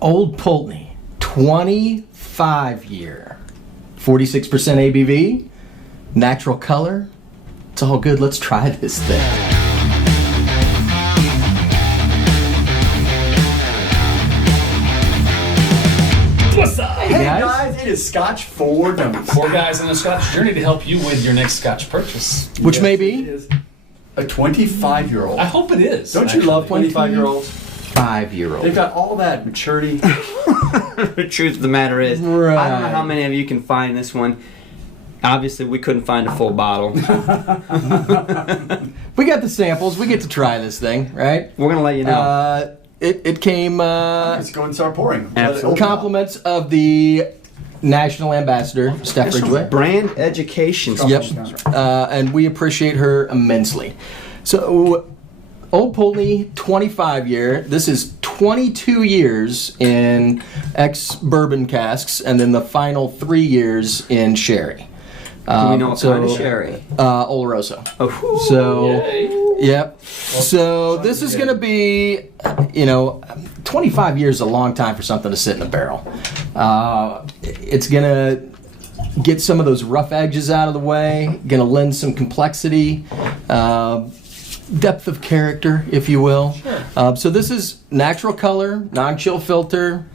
Old Pulteney, 25-year, 46% ABV, natural color. It's all good. Let's try this thing. What's up? Hey guys. guys, it is Scotch for Dummies. 4 guys on a Scotch journey to help you with your next Scotch purchase. Which Yes, may it be is a 25-year-old. I hope it is. Don't you love 25-year-olds? 5-year-old. They've got all that maturity. The truth of the matter is, I don't know how many of you can find this one. Obviously, we couldn't find a full bottle. We got the samples. We get to try this thing, right? We're gonna let you know. It came Let's go and start pouring. Absolutely. compliments of the national ambassador, Steph Ridgway. Brand education. Yep. And we appreciate her immensely. So, Old Pulteney, 25-year. This is 22 years in ex-bourbon casks, and then the final 3 years in sherry. Do we know what kind of sherry? Oloroso. Oh, So, Yay. yep. So this is going to be, 25 years is a long time for something to sit in a barrel. It's going to get some of those rough edges out of the way, going to lend some complexity, depth of character, if you will. Sure. So this is natural color, non-chill filter.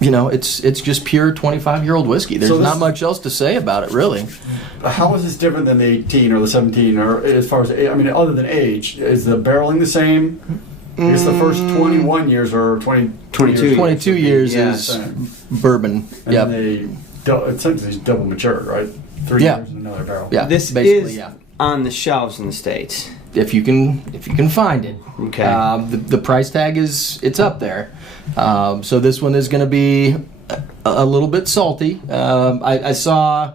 It's just pure 25-year-old whiskey. There's So this- not much else to say about it, really. How is this different than the 18 or the 17, or as far as, other than age? Is the barreling the same? I guess the first 21 years or 22 years. 22 years Yeah. is bourbon. And Yep. they, essentially, double matured, right? 3 Yeah. years in another barrel. Yeah. this basically, is yeah. on the shelves in the States. If you can find it. Okay. The price tag it's up there. So this one is going to be a little bit salty. I saw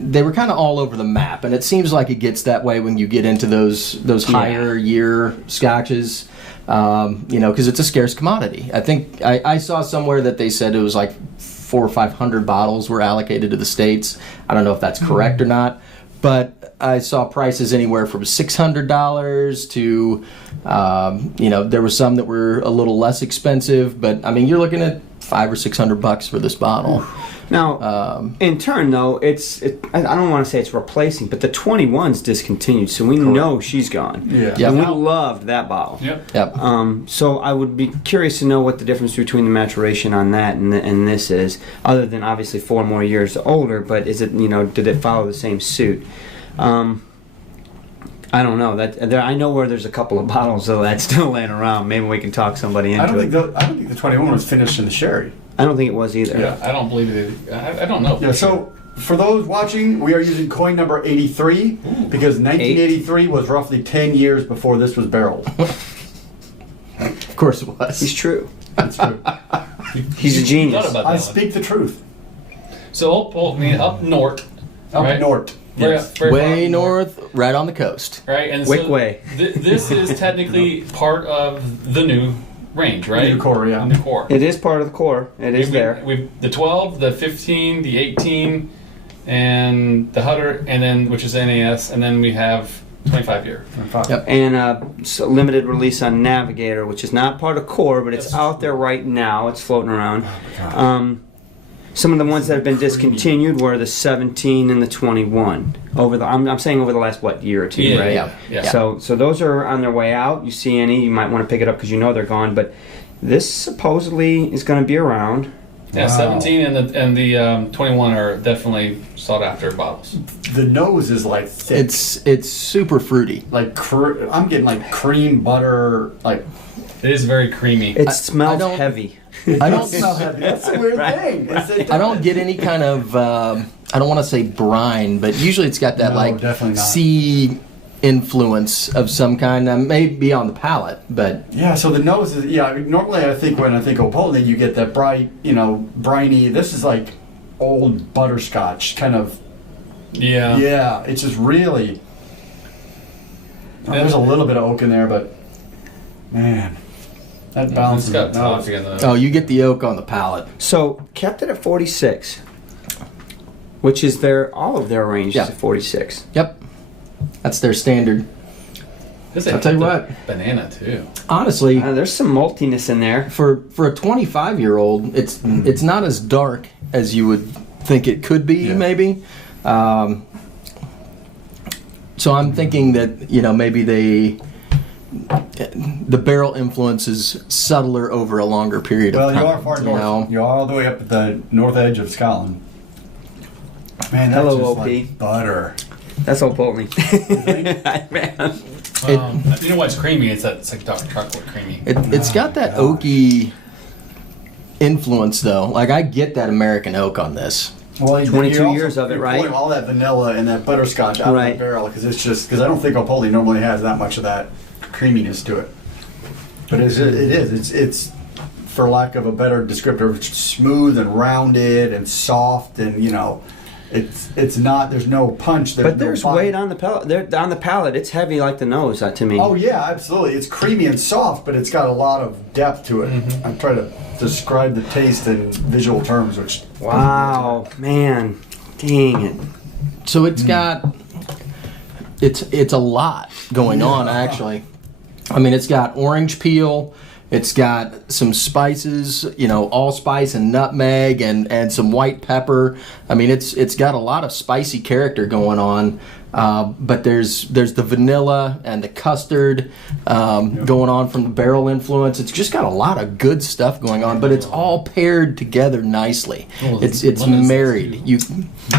they were kind of all over the map, and it seems like it gets that way when you get into those higher year scotches. Because it's a scarce commodity. I think I saw somewhere that they said it was like 400 or 500 bottles were allocated to the States. I don't know if that's correct or not, but I saw prices anywhere from $600 to, there were some that were a little less expensive, but I mean, you're looking at $500 or $600 for this bottle. Now, in turn, though, I don't want to say it's replacing, but the 21's discontinued, so we know she's gone. Yeah. Yeah. And we loved that bottle. Yep. Yep. So I would be curious to know what the difference between the maturation on that and this is, other than obviously 4 more years older, but is it, did it follow the same suit? I don't know. I know where there's a couple of bottles of that still laying around. Maybe we can talk somebody into I don't it. think the 21 was finished in the sherry. I don't think it was either. Yeah. I don't believe it. I don't know. Yeah, so for those watching, we are using coin number 83 because 1983 was roughly 10 years before this was barreled. Of course it He's was. true. That's true. He's a Thought genius. about that I one. speak the truth. So Old Pulteney up north. Up right? north. Very- Yes. very far Way up north, right on the coast. Right, and Wick so Way. This is technically part of the new range, right? New core, yeah. New core. It is part of the core. It is there. We've the 12, the 15, the 18, and the Hutter, and then which is NAS, and then we have 25 year. Yep. And limited release on Navigator, which is not part of core, but it's That's out there right now. It's floating around. God. Some of the ones that have been discontinued were the 17 and the 21. I'm saying over the last year or two, Yeah, right? yeah. So those are on their way out. You see any, you might want to pick it up because you know they're gone. But this supposedly is going to be around. Yeah, Wow. 17 and the 21 are definitely sought after bottles. The nose is like thick. It's super fruity. like I'm getting like cream butter. Like It is very creamy. It I smells don't- heavy. I don't smell heavy. That's a weird thing. I don't get any kind of I don't want to say brine, but usually it's got that No, definitely not. sea influence of some kind. Maybe on the palate, but Yeah, so the nose is normally I think when I think of Pulteney, you get that bright, briny. This is like old butterscotch kind of. Yeah. Yeah, it's just really. There's a little bit of oak in there, but man, that It's balances got it. No, toffee in the. oh, you get the oak on the palate. So kept it at 46, which is all of their range Yeah. is at 46. Yep, that's their standard. I'll tell you what. Banana too. Honestly, There's some maltiness in there. for a 25-year-old, it's not as dark as you would think it could be, Yeah. maybe. So I'm thinking that maybe the barrel influence is subtler over a longer period Well, of you time. are far you north. know? You are all the way up at the north edge of Scotland. Man, that's Hello, just OP. like butter. That's Old Pulteney. Man. You know why it's creamy? It's like dark chocolate creamy. It's got that gosh. oaky influence, though. Like, I get that American oak on this. Well, 22 years of it, you're right? pulling all that vanilla and that butterscotch out Right. of the barrel because I don't think Opoli normally has that much of that creaminess to it. But it is. It's for lack of a better descriptor, it's smooth and rounded and soft, and it's not. There's no punch. But there's no bite. weight on the palate. On the palate, it's heavy like the nose to me. Oh yeah, absolutely. It's creamy and soft, but it's got a lot of depth to it. I'm trying to describe the taste in visual terms, which Wow, man, dang it. So it's got it's a lot going on, actually. I mean, it's got orange peel, it's got some spices, allspice and nutmeg, and some white pepper. I mean, it's got a lot of spicy character going on. But there's the vanilla and the custard going on from the barrel influence. It's just got a lot of good stuff going on, but it's all paired together nicely. Well, It's lemon zest, married. too.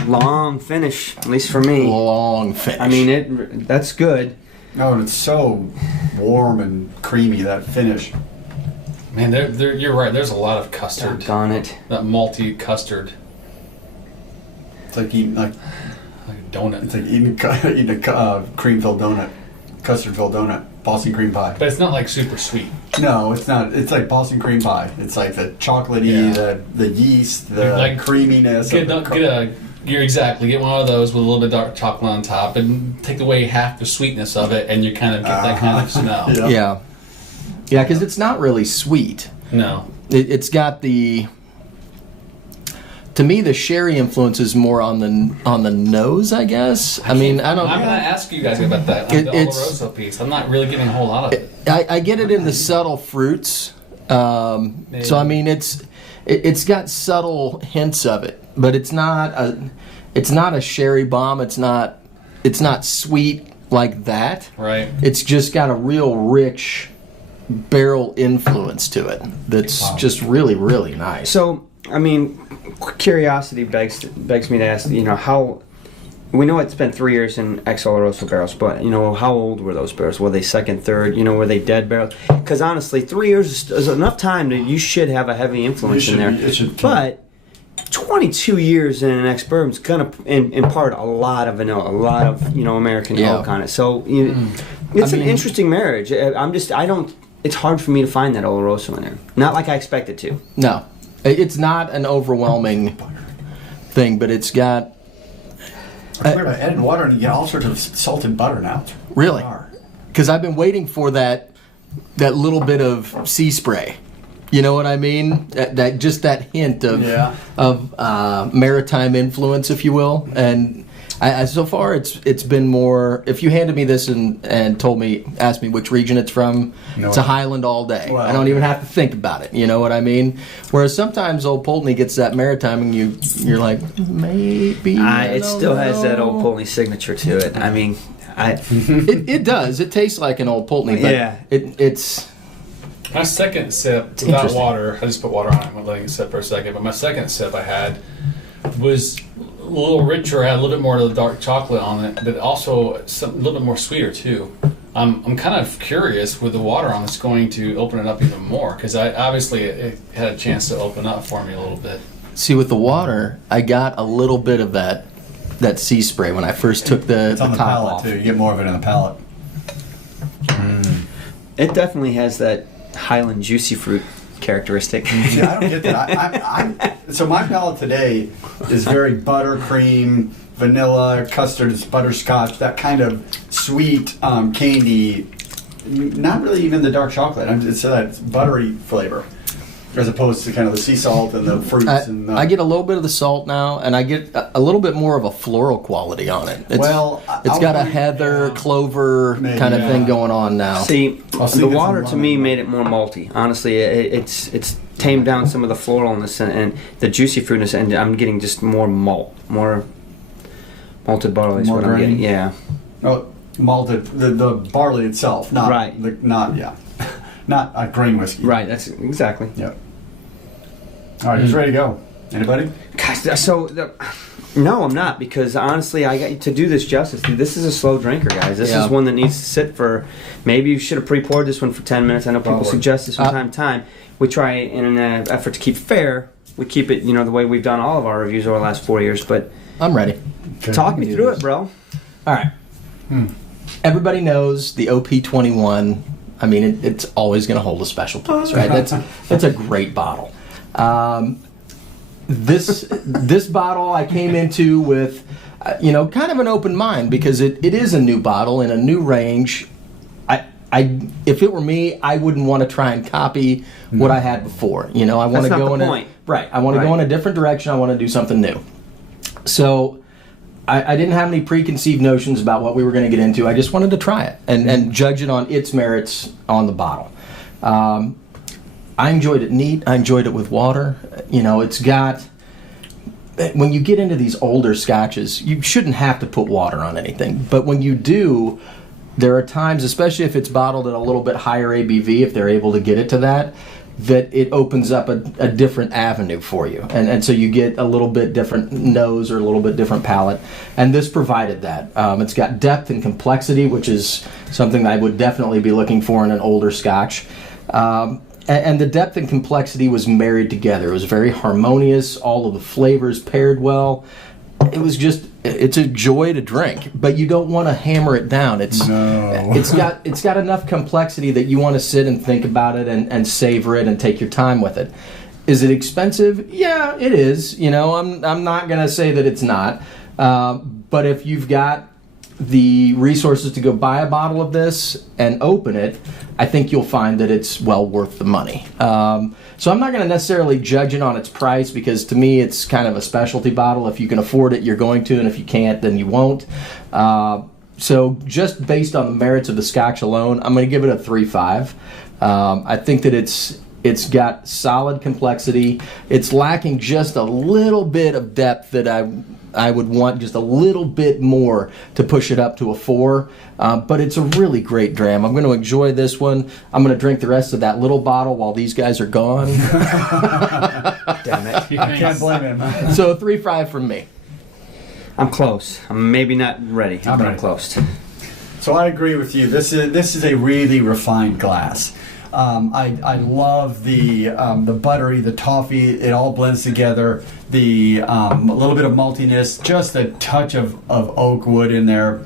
Long finish, at least for me. Long finish. I mean, that's good. no, and it's so warm and creamy, that finish. Man, you're right. There's a lot of custard. Doggone it. That malty custard, It's like eating like a donut. It's like eating a cream-filled donut, custard-filled donut, Boston cream pie. But it's not like super sweet. No, it's not. It's like Boston cream pie. It's like the chocolatey, Yeah. the yeast, the Like, creaminess. Get of the one of those with a little bit of dark chocolate on top, and take away half the sweetness of it, and you kind of get that kind of smell. Yeah. yeah, because it's not really sweet. No, It's got the. To me, the sherry influence is more on the nose, I guess. I mean, I don't. I'm gonna ask you guys about that. It- The it's- Oloroso piece. I'm not really getting a whole lot of it. I get it in the subtle fruits. So I mean, it's got subtle hints of it, but it's not a sherry bomb. It's not sweet like that. Right. It's just got a real rich barrel influence to it. That's Wow. just really, really nice. So, I mean, curiosity begs me to ask, how... We know it's been 3 years in ex Oloroso barrels, but, how old were those barrels? Were they second, third? Were they dead barrels? Because, honestly, 3 years is enough time that you should have a heavy influence in there. It should. But 22 years in an ex bourbon's gonna impart a lot of vanilla, a lot of American Yeah. oak on it. So it's an interesting marriage. It's hard for me to find that Oloroso in there. Not like I expected to. No, it's not an overwhelming thing, but it's got Remember, I added water and you get all sorts of salted butter now. It's really. bizarre. Because I've been waiting for that little bit of sea spray. You know what I mean? That just that hint of Yeah. maritime influence, if you will. And so far, it's been more. If you handed me this and asked me which region it's from, No. it's a Highland all day. Well, I don't even have to think about it. You know what I mean? Whereas sometimes Old Pulteney gets that maritime, and you're like, maybe. It still has that Old Pulteney signature to it. I mean, It does. It tastes like an Old Pulteney, but Yeah. it's. My second sip, without interesting. water, I just put water on it. I'm letting it sit for a second. But my second sip I had was a little richer. Had a little bit more of the dark chocolate on it, but also a little bit more sweeter too. I'm kind of curious with the water on it's going to open it up even more because it had a chance to open up for me a little bit. See, with the water, I got a little bit of that sea spray when I first took the It's on the top palate off. too. You get more of it on the palate. it definitely has that Highland juicy fruit characteristic. See, I don't get that. So my palate today is very buttercream, vanilla, custard, butterscotch, that kind of sweet candy. Not really even the dark chocolate. It's that buttery flavor. as opposed to kind of the sea salt and the fruits and the, I get a little bit of the salt now, and I get a little bit more of a floral quality on it. It's got a heather, clover Maybe, kind of yeah. thing going on now. See, I'll see the this water in to me London. made it more malty. Honestly, it's tamed down some of the floralness and the juicy fruitness, and I'm getting just more malt, more malted barley is More what I'm grain? getting. Yeah. oh, malted the barley itself, not Right. not not a grain whiskey. Right. That's exactly. Yep. All right, who's ready to go? Anybody? Gosh, no, I'm not, because honestly, I got to do this justice. This is a slow drinker, guys. This Yeah. is one that needs to sit for. Maybe you should have pre-poured this one for 10 minutes. I know people Probably. suggest this from time to time. We try, in an effort to keep fair, we keep it, the way we've done all of our reviews over the last 4 years. But I'm ready. talk me through it, bro. All right. Everybody knows the OP21. I mean, it's always going to hold a special place, right? That's a great bottle. This bottle I came into with, kind of an open mind, because it is a new bottle in a new range. If it were me, I wouldn't want to try and copy what I had before. I want That's to not go the in point. right. I want to go in a different direction. I want to do something new. So I didn't have any preconceived notions about what we were going to get into. I just wanted to try it and judge it on its merits on the bottle. I enjoyed it neat. I enjoyed it with water. It's got... When you get into these older scotches, you shouldn't have to put water on anything. But when you do, there are times, especially if it's bottled at a little bit higher ABV, if they're able to get it to that it opens up a different avenue for you. And so you get a little bit different nose or a little bit different palate. And this provided that. It's got depth and complexity, which is something I would definitely be looking for in an older scotch. And the depth and complexity was married together. It was very harmonious. All of the flavors paired well. It's a joy to drink, but you don't want to hammer it down. It's got enough complexity that you want to sit and think about it and savor it and take your time with it. Is it expensive? Yeah, it is. I'm not going to say that it's not. But if you've got the resources to go buy a bottle of this and open it, I think you'll find that it's well worth the money. So I'm not going to necessarily judge it on its price, because to me it's kind of a specialty bottle. If you can afford it, you're going to, and if you can't, then you won't. So just based on the merits of the scotch alone, I'm going to give it a 3.5. I think that it's got solid complexity. It's lacking just a little bit of depth that I would want just a little bit more to push it up to a 4. But it's a really great dram. I'm going to enjoy this one. I'm going to drink the rest of that little bottle while these guys are gone. Damn it. I can't blame him. So 3.5 from me. I'm close. I'm maybe not ready, but I'm ready. close. So I agree with you. This is a really refined glass. I love the buttery, the toffee. It all blends together. The a little bit of maltiness, just a touch of oak wood in there.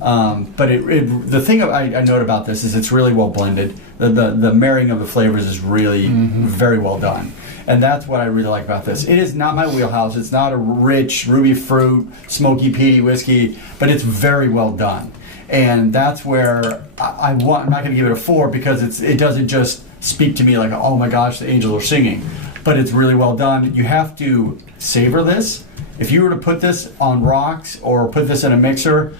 But the thing I note about this is it's really well blended. The marrying of the flavors is really very well done. And that's what I really like about this. It is not my wheelhouse. It's not a rich ruby fruit, smoky peaty whiskey, but it's very well done. And that's where I'm not going to give it a 4, because it doesn't just speak to me like, oh my gosh, the angels are singing. But it's really well done. You have to savor this. If you were to put this on rocks or put this in a mixer,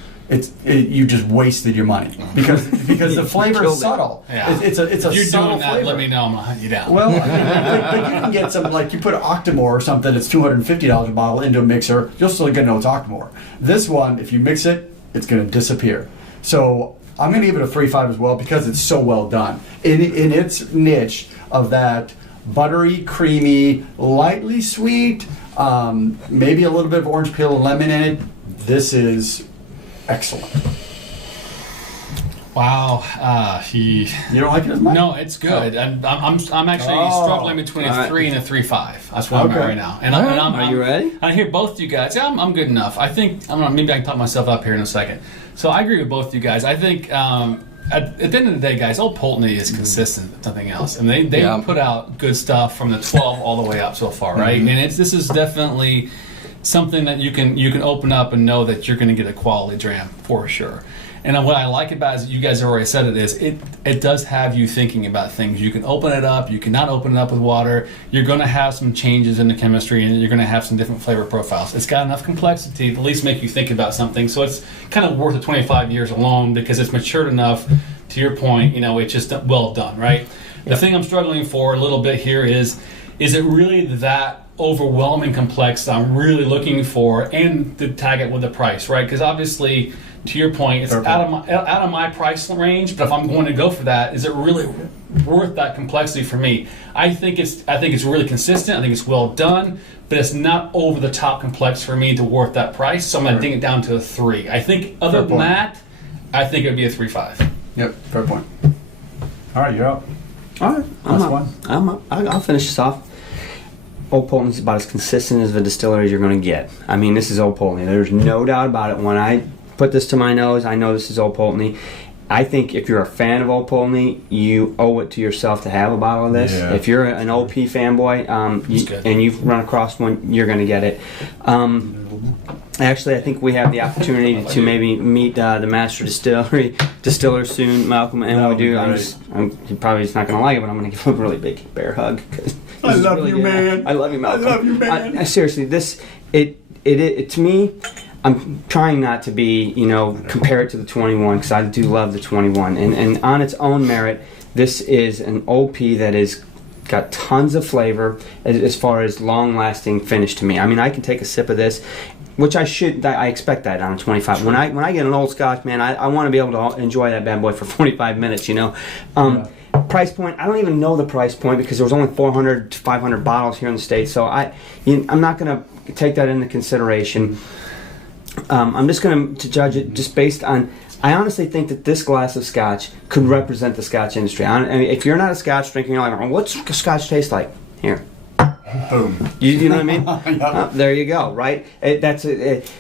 you just wasted your money, because the flavor is subtle. Yeah. It's a If you're subtle doing that, flavor. let me know. I'm gonna hunt you down. Well, but you can get some, like you put Octomore or something that's $250 a bottle into a mixer, you'll still get know it's Octomore. This one, if you mix it, it's going to disappear. So I'm going to give it a 3.5 as well, because it's so well done. In its niche of that buttery, creamy, lightly sweet, maybe a little bit of orange peel and lemon in it, this is excellent. Wow. You don't like it as much? No, it's good. I'm actually struggling between a 3 and a 3.5. That's where I'm at Okay. right now. And I'm, Are you ready? I hear both of you guys. Yeah, I'm good enough. I think maybe I can pop myself up here in a second. So I agree with both of you guys. I think at the end of the day, guys, Old Pulteney is consistent, if nothing else, and they put out good stuff from the 12 all the way up so far, right? And this is definitely something that you can open up and know that you're going to get a quality dram for sure. And what I like about it is, you guys have already said it, is it does have you thinking about things. You can open it up, you cannot open it up with water. You're going to have some changes in the chemistry, and you're going to have some different flavor profiles. It's got enough complexity to at least make you think about something. So it's kind of worth the 25 years alone because it's matured enough. To your point, it's just well done, right? The thing I'm struggling for a little bit here is it really that overwhelming complex that I'm really looking for, and to tag it with the price, right? Because obviously, to your point, it's out of my price range. But if I'm going to go for that, is it really worth that complexity for me? I think it's really consistent. I think it's well done, but it's not over the top complex for me to worth that price. So I'm going to ding it down to a 3. I think other than that, I think it would be a 3.5. Yep, fair point. All right, you're up. All right, Last one. I'll finish this off. Old Pulteney's about as consistent as a distillery as you're going to get. I mean, this is Old Pulteney. There's no doubt about it. When I put this to my nose, I know this is Old Pulteney. I think if you're a fan of Old Pulteney, you owe it to yourself to have a bottle of this. Yeah. If you're an OP fanboy and you've run across one, you're going to get it. Actually, I think we have the opportunity to maybe meet the master distiller soon, Malcolm. And when we do, he probably is not going to like it, but I'm going to give him a really big bear hug. I love you, man. I love you, Malcolm. I love you, man. I seriously, it to me, I'm trying not to be, compare it to the 21 because I do love the 21. And on its own merit, this is an OP that is got tons of flavor as far as long-lasting finish to me. I mean, I can take a sip of this, which I expect that on a 25. When I get an old Scotch, man, I want to be able to enjoy that bad boy for 45 minutes, Price point, I don't even know the price point because there was only 400 to 500 bottles here in the States, so I'm not going to take that into consideration. I'm just going to judge it just based on, I honestly think that this glass of Scotch could represent the Scotch industry. I mean, if you're not a Scotch drinker, you're like, what's Scotch taste like? Here. Boom. You know what I mean? There you go, right?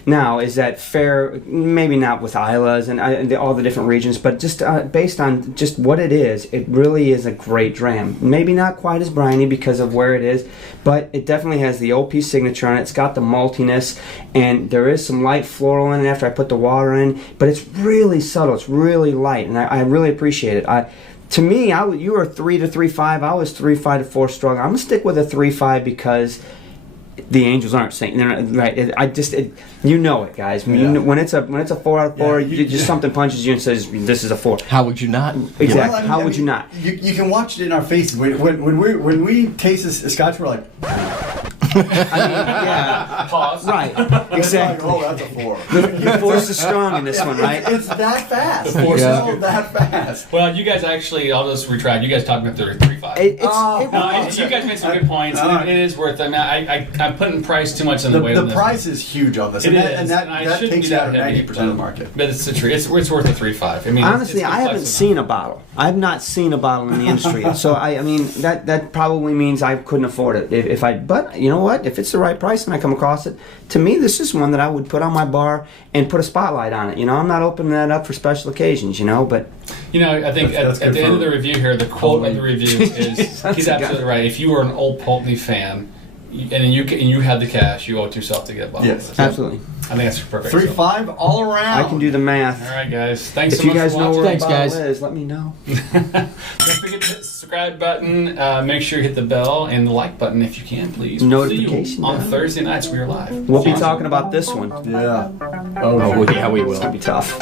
Now, is that fair? Maybe not with Isla's and all the different regions, but just based on just what it is, it really is a great dram. Maybe not quite as briny because of where it is, but it definitely has the OP signature on it. It's got the maltiness, and there is some light floral in it after I put the water in, but it's really subtle. It's really light, and I really appreciate it. To me, you were 3 to 3.5. I was 3.5 to 4 strong. I'm gonna stick with a 3.5 because the Angels aren't saying right. You know it, guys. When it's a 4 out of 4, just something punches you and says this is a 4. How would you not? Exactly. Well, How would you not? You can watch it in our faces when we taste this Scotch. We're like, Yeah. Pause. Right. Exactly. oh, that's a 4. The force is strong in this one, right? It's that fast. force is It's that fast. Well, you guys actually, I'll just retract. You guys talking about 3.5. You guys made some good points. It is worth it. I mean, I'm putting price too much in the way. The price is huge on this, and that takes out 90% of the market. But it's the truth. It's worth a 3.5. I mean, honestly, I haven't seen a bottle. I've not seen a bottle in the industry, so I mean that probably means I couldn't afford it But you know what? If it's the right price and I come across it, to me, this is one that I would put on my bar and put a spotlight on it. I'm not opening that up for special occasions. But I think That's at the end of the review here, the quote of the review is he's absolutely right. If you were an Old Pulteney fan, and you had the cash, you owe it to yourself to get a bottle. Yes. absolutely. I think that's perfect. 3.5 all around. I can do the math. All right, guys. Thanks If so you much guys for know watching. where Thanks, the bottle guys. is, let me know. Don't forget to hit the subscribe button. Make sure you hit the bell and the like button if you can, please. Notification See you on bell. Thursday nights. We are live. We'll be talking about this one. Yeah. Oh, yeah, we will. It's gonna be tough.